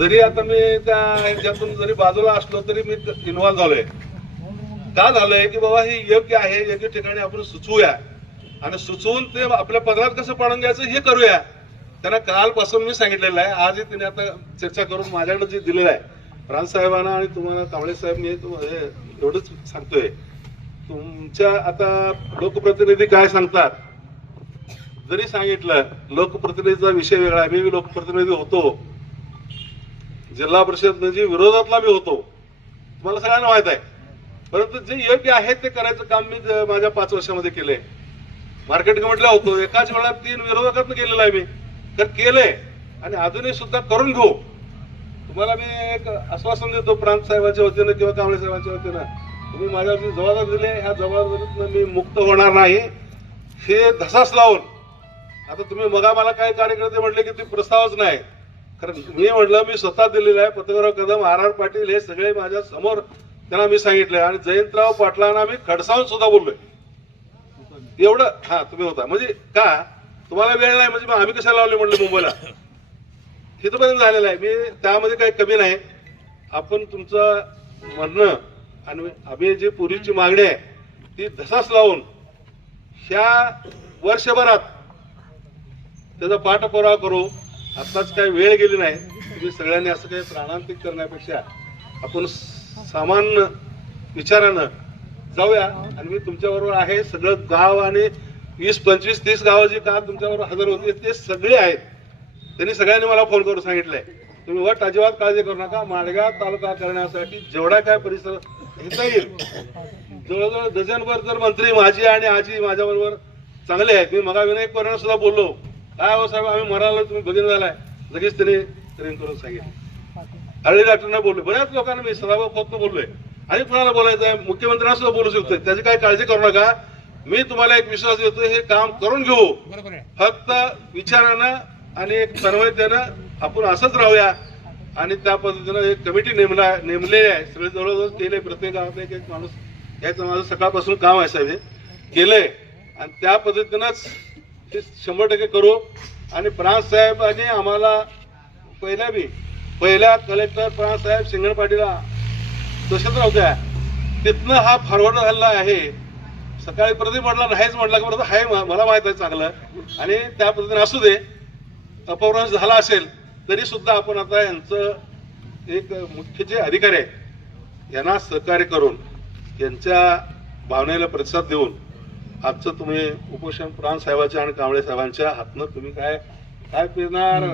जरी आता मी त्या ह्याच्यातून जरी बाजूला असलो तरी मी इन्व्हॉल्व झालोय. का झालंय की बाबा हे योग्य आहे, योग्य ठिकाणी आपण सुचवूया आणि सुचवून ते आपल्या पदरात कसं पाडून घ्यायचं हे करूया. त्यांना कालपासून मी सांगितलेलं आहे, आजही त्यांनी आता चर्चा करून माझ्याकडे जे दिलेलं आहे प्रांत साहेबांना आणि तुम्हाला कांबळे साहेब, मी एवढंच सांगतोय, तुमच्या आता लोकप्रतिनिधी काय सांगतात जरी सांगितलं, लोकप्रतिनिधीचा विषय वेगळा आहे. मी लोकप्रतिनिधी होतो, जिल्हा परिषद म्हणजे विरोधातला मी होतो, तुम्हाला सगळ्यांना माहित आहे. परंतु जे योग्य आहे ते करायचं काम मी माझ्या 5 वर्षामध्ये केलंय. मार्केट कमिटीला होतो, एकाच वेळा 3 विरोधकातनं केलेलं आहे मी, तर केलंय आणि अजूनही सुद्धा करून घेऊ. तुम्हाला मी एक आश्वासन देतो प्रांत साहेबांच्या वतीनं किंवा कांबळे साहेबांच्या वतीनं, तुम्ही माझ्यावरती जबाबदारी दिली, ह्या जबाबदारीतनं मी मुक्त होणार नाही. हे धसास लावून आता तुम्ही मगा मला काही कार्यकर्ते म्हटले की ते प्रस्तावच नाही, कारण मी म्हटलं मी स्वतः दिलेलं आहे. पतंगराव कदम, R.R. पाटील हे सगळे माझ्या समोर त्यांना मी सांगितलंय आणि जयंतराव पाटलांना मी खडसावून सुद्धा बोललोय. एवढं हा तुम्ही होता म्हणजे का तुम्हाला वेळ नाही म्हणजे आम्ही कशाला लावले म्हटलं मुंबईला, तिथपर्यंत झालेलं आहे. मी त्यामध्ये काही कमी नाही. आपण तुमचं म्हणणं आणि आम्ही जी पूर्वीची मागणी आहे ती धसास लावून ह्या वर्षभरात त्याचा पाठपुरावा करू. आताच काही वेळ गेली नाही. तुम्ही सगळ्यांनी असं काही प्राणांतिक करण्यापेक्षा आपण सामान्य विचारानं जाऊया आणि मी तुमच्याबरोबर आहे. सगळं गाव आणि 20, 25, 30 गावं जी काल तुमच्याबरोबर हजर होती ते सगळे आहेत. त्यांनी सगळ्यांनी मला फोन करून सांगितलंय तुम्ही वट अजिबात काळजी करू नका. माडगाव तालुका करण्यासाठी जेवढा काय परिसर घेता येईल, जवळजवळ डझनभर जर मंत्री माझी आणि आजी माझ्याबरोबर चांगले आहेत. मी मगा विनय कोरेंना सुद्धा बोललो, काय हो साहेब आम्ही मराला तुम्ही बघून झालाय, लगेच त्यांनी ट्रेन करून सांगितलं. हळदी डॉक्टरना बोललो, बऱ्याच लोकांना मी सदाभाऊ खोतनं बोललोय आणि कुणाला बोलायचं आहे मुख्यमंत्र्यांना सुद्धा बोलू शकतोय. त्याची काय काळजी करू नका. मी तुम्हाला एक विश्वास देतो, हे काम करून घेऊ. फक्त विचारानं आणि एक तन्मयतेनं आपण असंच राहूया आणि त्या पद्धतीनं एक कमिटी नेमलेली आहे. सगळे जवळजवळ केले, प्रत्येक गावात एक एक माणूस याचं माझं सकाळपासून काम आहे साहेब, हे केलंय आणि त्या पद्धतीनंच ते 100% करू. आणि प्रांत साहेबांनी आम्हाला पहिल्या कलेक्टर प्रांत साहेब शिंगण पाटीला तसेच नव्हत्या, तिथनं हा फॉरवर्ड झालेला आहे. सकाळी प्रदीप म्हटला नाहीच म्हटला की बरं आहे, मला माहित आहे चांगलं आणि त्या पद्धतीने असू दे. अपभ्रंश झाला असेल तरी सुद्धा आपण आता यांचं एक मुख्य जे अधिकारी आहे यांना सहकार्य करून यांच्या भावनेला प्रतिसाद देऊन आजचं तुम्ही उपोषण प्रांत साहेबांच्या आणि कांबळे साहेबांच्या हातनं तुम्ही काय पेरणार